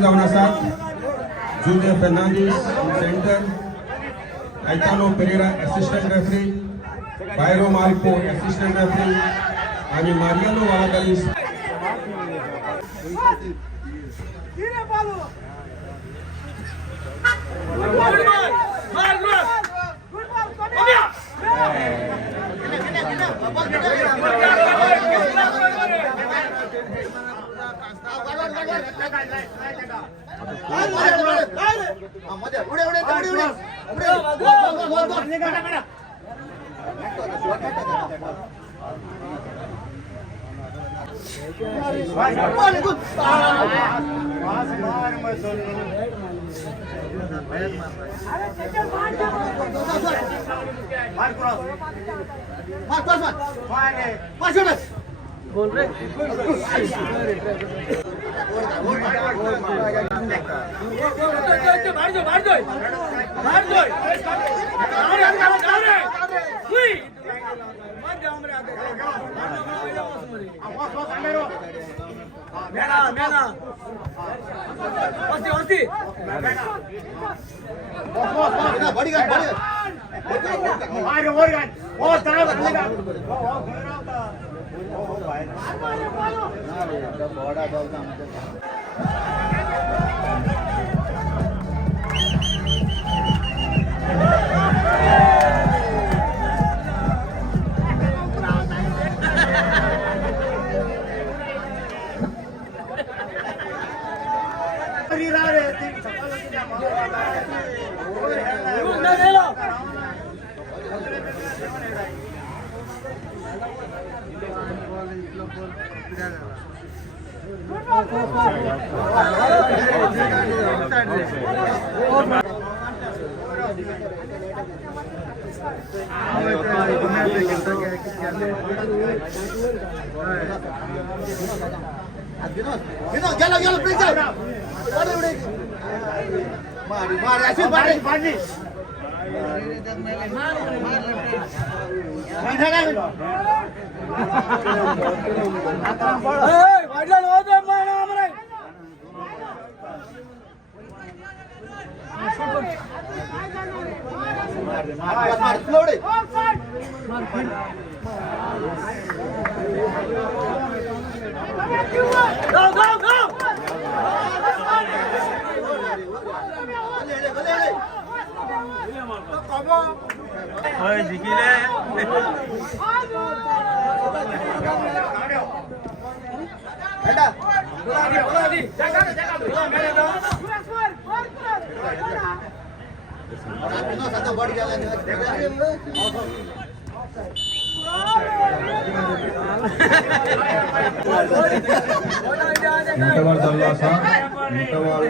जावन आसात. जुलिया फेर्नांडीस सेंटर, आयतानो पेरेरा असिस्टंट रेफरी, बायरो मार्को असिस्टंट रेफरी आणि मारियानो वालागालीस. बोल रे इंटरवल चालू असा. इंटरवल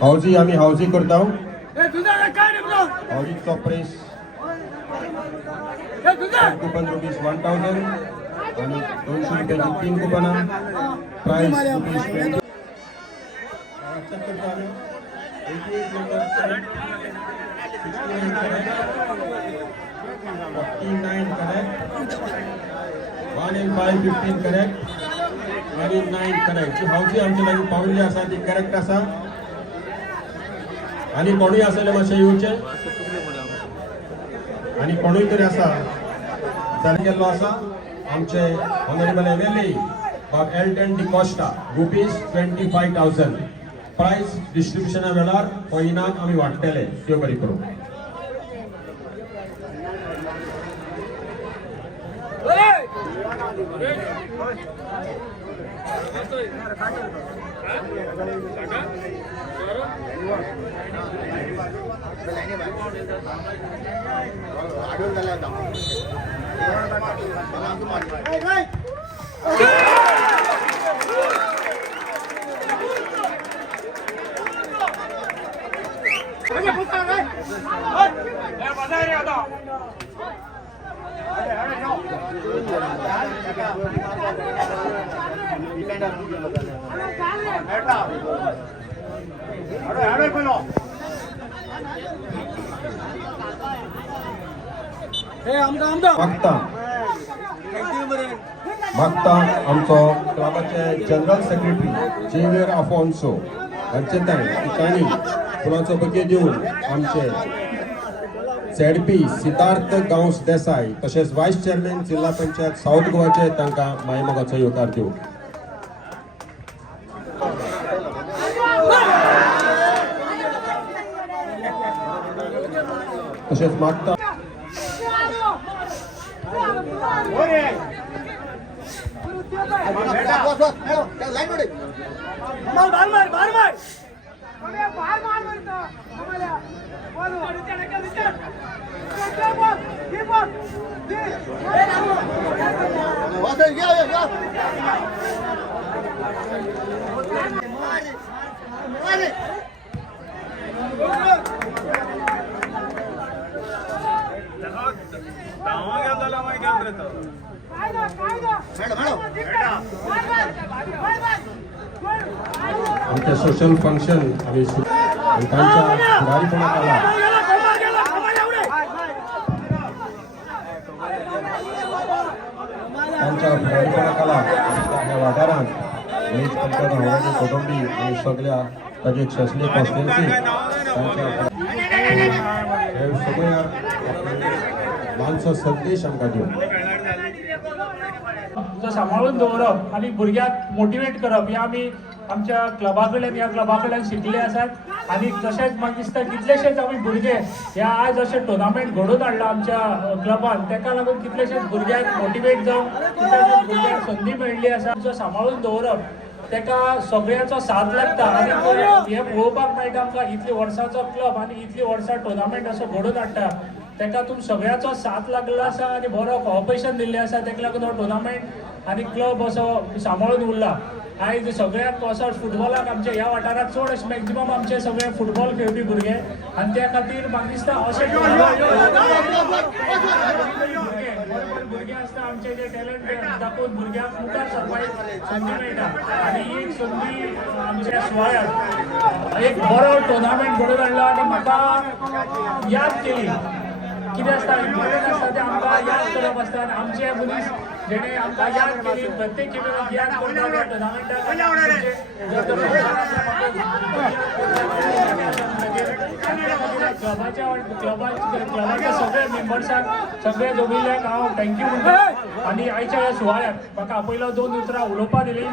हाऊजी आम्ही हाऊजी करता. हाऊजीचा प्रेस कूपन रुपीज 1000 आणि 200 रुपयाची 3 कुपना. Price rupees 20. चेक करता आम्ही 88 नंबर 69 करेक्ट, 1 and 5 15 करेक्ट आणि 9 करेक्ट. हाऊजी आमच्या लागीं पावल्ली आसा ती करेक्ट आसा. आणि कोणूय आसले मातशें येवचे आणि कोणूय तरी आसा जाणून गेल्लो आसा आमचे ऑनरेबल एमएलए बाब एल्टन डिकोस्टा रुपीज 25,000. प्राइस डिस्ट्रीब्युशना वेळार हो इनाम आमी वाटतले. त्यो बरी करूं. मागता आमचो क्लबाचे जनरल सेक्रेटरी जेवियर आफोन्सो हांचे तांणी फुलांचो बके दिवन आमचे झेडपी सिद्धार्थ गांवस देसाई तशेंच वायस चेअरमॅन जिल्हा पंचायत साऊथ गोवाचे तांकां मायमोगाचो येवकार दिवं. तशेंच मागता आमचे सोशल फंक्शन आम्ही तांच्या फुडारीपणाक आला ह्या वाठारांत वीज पंचायत हांगाची कुटुंबी आनी सगळ्या ताचे क्षेत्रीय कॉन्स्टिट्युएन्सी हे सगळ्या मानसो संदेश आमकां दिवन सांबाळून दवरप आनी भुरग्यांक मोटिवेट करप हे आमी आमच्या क्लबा कडल्यान शिकले आसात आणि तशेंच म्हाका दिसता कितलेशेच आमी भुरगे ह्या आज अशे टुर्नामेंट घडोवन हाडला आमच्या क्लबान ताका लागून कितलेशेच भुरग्यांक मोटिवेट जावन कितलेशेच भुरग्यांक संदी मेळ्ळी आसा जो सांबाळून दवरप ताका सगळ्यांचो साथ लागता आनी हे पळोवपाक मेळटा आमकां इतली वर्सांचो क्लब आनी इतली वर्सां टुर्नामेंट असो घडोवन हाडटा ताका तुम सगळ्याचो साथ लागला आसा आनी बरो कॉपरेशन दिल्लें आसा ताका लागून हो टुर्नामेंट आनी क्लब असो सांबाळून उरला. आयज सगळ्याक असो फुटबॉलाक आमच्या ह्या वाठारांत चड अशे मॅक्झिमम आमचे सगळे फुटबॉल खेळपी भुरगे आनी त्या खातीर म्हाका दिसता अशे भुरगे आसता आमचे जे टॅलंट दाखोवन भुरग्यांक मुखार सरपाक संदी मेळटा आनी ही एक संदी आमच्या सुवाळ्याक एक बरो टुर्नामेंट घडोवन हाडला आनी म्हाका याद केली कितें आसता इम्पॉर्टंट आसता तें आमकां याद करप आसता आनी आमचे मनीस जेणे आमकां याद केली प्रत्येक खेपेक याद करता त्या टुर्नामेंटाक क्लबाच्या सगळ्या मेंबर्सांक सगळ्या जोमिल्ल्याक हांव थँक्यू म्हणटा आनी आयच्या ह्या सुवाळ्याक म्हाका आपयलो 2 उतरां उलोवपाक दिली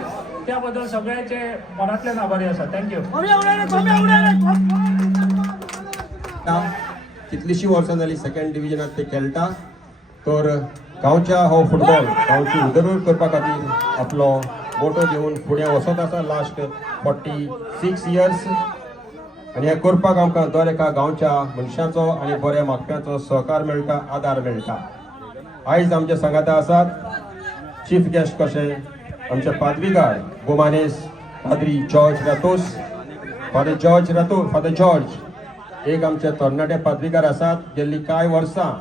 त्या बद्दल सगळ्यांचे मनांतल्यान आभारी आसा. थँक्यू. कितलीशीं वर्सां जालीं सेकंड डिविजनात ते खेळटा तर गांवच्या हो फुटबॉल गांवची उदरगत करपा खातीर आपलो मोटो घेवन फुडें वचत आसा लास्ट 46 इयर्स आनी हें करपाक आमकां दर एका गांवच्या मनशांचो आनी बऱ्या मागप्यांचो सहकार मेळटा आदार मेळटा. आयज आमचे सांगाता आसात चीफ गेस्ट कशे आमचे पादवीकार गोमानेस पाद्री जॉर्ज रातोस फादर जॉर्ज एक आमचे तरणाटे पादवीकार आसात गेल्ली कांय वर्सां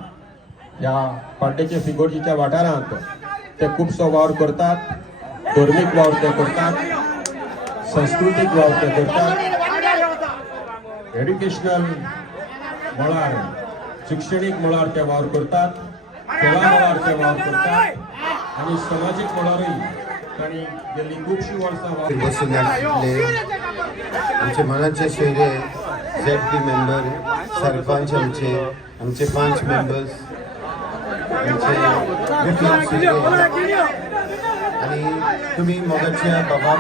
ह्या पाड्डेचे फिगोर्जीच्या वाठारांत ते खुबसो वावर करतात. धर्मीक वावर ते करतात, संस्कृतीक वावर ते करतात, एड्युकेशनल मळार शिक्षणीक मळार ते वावर करतात, खेळा मळार ते वावर करतात आनी समाजीक मळारूय तांणी गेल्ली खुबशीं वर्सां बसून आमचे मनाचे सोयरे ZP मेंबर सरपंच आमचे 5 मेंबर्स आणि तुम्ही मोगाच्या बाबा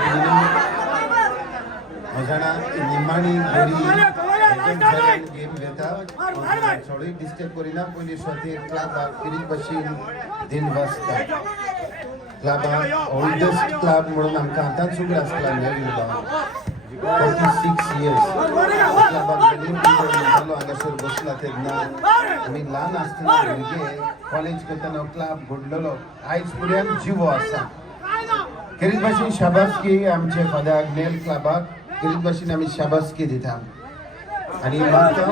म्हजाणा निमाणी बरी गेम घेता थोडी डिस्टर्ब करिना पयलीं स्वाती क्लाबाक कितें भशेन दिन वाजता क्लाबाक ओल्डस्ट क्लब म्हणून आमकां आतां सुद्दां आसला नवी 46 years हांगासर बसला तेन्ना आमी ल्हान आसतना भुरगे कॉलेज करतना क्लब घडलेलो आयज फुड्यान जिवो आसा. खेरीत भाशेन शाबासकी आमचे फादर नेल क्लबाक खेरीत भाशेन आमी शाबासकी दिता आनी म्हाका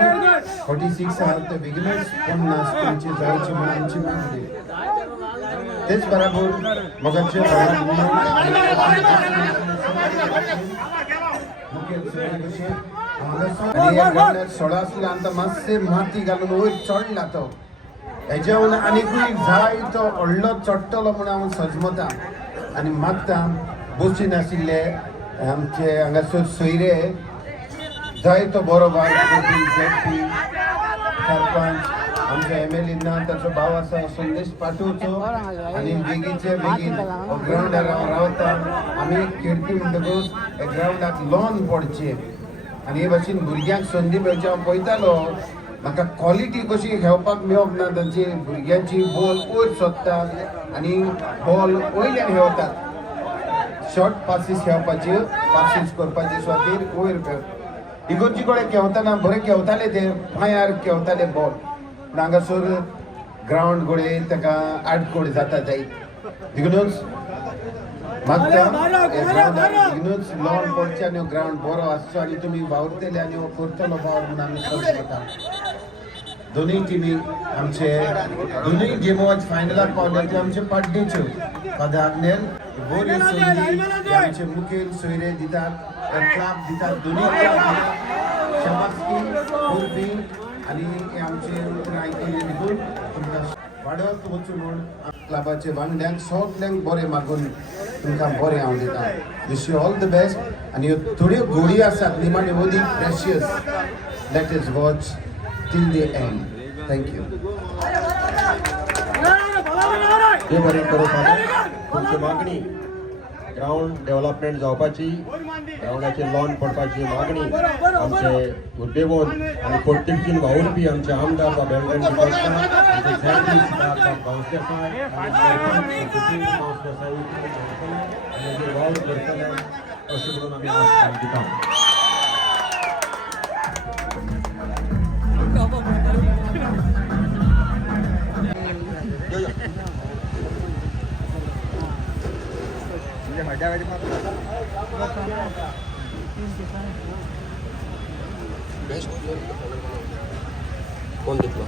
46 आहा ते बेगिनच कोण नासता आमची जायची म्हणून आमची मागणी तेच बरोबर मगाचे सोडा आसले आनी मातशे माती घालून वयर चडला तो हेजेवन आनीकूय जाय तो व्हडलो चडटलो म्हणून हांव सजमता आनी मागता बसी नाशिल्ले आमचे हांगासर सोयरे जाय तो बरो ZP सरपंच आमच्या MLA ना ताचो भाव आसा संदेश पाठोवचो आनी बेगीचे बेगीन ग्रावंडार रावता आमी खेळपी म्हणटकूच ग्रावंडाक लॉन पडचे आनी हे भाशेन भुरग्यांक संदी मेळची हांव पळयतालो म्हाका क्वॉलिटी कशी खेळपाक मेळप ना तांची भुरग्यांची बॉल वयर सोदतात आनी बॉल वयल्यान खेळतात शॉर्ट पासीस खेळपाचे पासीस करपाचे सुवातेर वयर इगोर्जी कडेन खेळटाना बरे खेळटाले ते पांयार खेळटाले बॉल पूण हांगासर ग्रावंड कडेन ताका आडकोड जाता जाय देखूनच मागता देखूनच लॉन पडचे आनी ग्रावंड बरो आसचो आनी तुमी वावरतले आनी हो करतलो वावर म्हणून आमी करता दोनूय टिमी आमचे दोनूय गेमो आज फायनलाक पावले ते आमचे पाड्डेच्यो फादर आग्नेल बोऱ्यो संदी आमचे मुखेल सोयरे दितात क्लाब दितात दोनूय क्लाब शाबासकी उर्बी आनी हे आमचे आयकले देखून तुमकां वाडत वचून म्हूण क्लाबाचे वांगड्यांक सगल्यांक बरें मागून तुमकां बरें हांव दिता wish you all the best आनी ह्यो थोड्यो घोडी आसात निमाणे मदीं precious let us watch till the end thank you ते बरें करपाक तुमची मागणी ग्राउंड डेव्हलपमेंट जावपाची ग्राउंडाचेर लॉन पडपाची मागणी आमचे उद्देवून आनी पोर्तुगीज वावुरपी आमचे आमदार वा बेळगेंचे वावर करतले अशें म्हणून आमी आस दिता कोण घेतलो